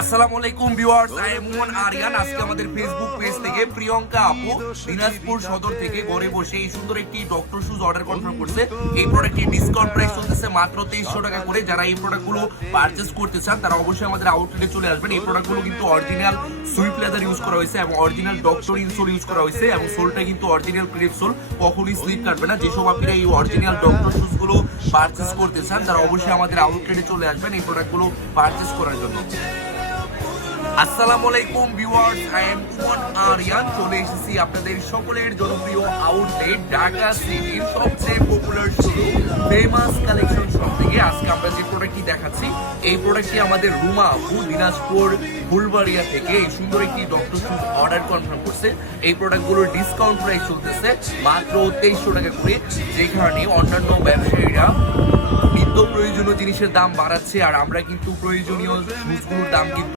আসসালামু আলাইকুম viewers, I am মোহন আরিয়ান। আজকে আমাদের ফেসবুক পেজ থেকে প্রিয়ঙ্কা আপু দিনাজপুর সদর থেকে ঘরে বসে এই সুন্দর একটি ডক্টর শুজ অর্ডার কনফার্ম করছে। এই প্রোডাক্টটি ডিসকাউন্ট প্রাইস চলতেছে মাত্র 2300 টাকা করে। যারা এই প্রোডাক্টগুলো পারচেজ করতে চান তারা অবশ্যই আমাদের আউটলেটে চলে আসবেন। এই প্রোডাক্টগুলো কিন্তু অরিজিনাল সুইপ লেদার ইউজ করা হয়েছে এবং অরিজিনাল ডক্টর ইনসোল ইউজ করা হয়েছে এবং সোলটা কিন্তু অরিজিনাল ক্রেপ সোল, কখনোই স্লিপ কাটবে না। যেসব আপনারা এই অরিজিনাল ডক্টর শুজ গুলো পারচেজ করতে চান তারা অবশ্যই আমাদের আউটলেটে চলে আসবেন এই প্রোডাক্টগুলো পারচেজ করার জন্য। আসসালামু আলাইকুম ভিউয়ার্স, আই এম মোহন আরিয়ান। চলে এসেছি আপনাদের সকলের জনপ্রিয় আউটলেট ঢাকা সিটির সবচেয়ে popular showroom famous collection shop থেকে। আজকে আমরা যে প্রোডাক্টটি দেখাচ্ছি এই প্রোডাক্টটি আমাদের রুমা আপু দিনাজপুর ফুলবাড়িয়া থেকে এই সুন্দর একটি ডক্টর শুজ অর্ডার কনফার্ম করছে। এই প্রোডাক্টগুলোর ডিসকাউন্ট প্রাইস চলতেছে মাত্র 2300 টাকা করে, যে কারণে অন্যান্য ব্যবসায়ীরা নিত্য প্রয়োজনীয় জিনিসের দাম বাড়াচ্ছে আর আমরা কিন্তু প্রয়োজনীয় শুজগুলোর দাম কিন্তু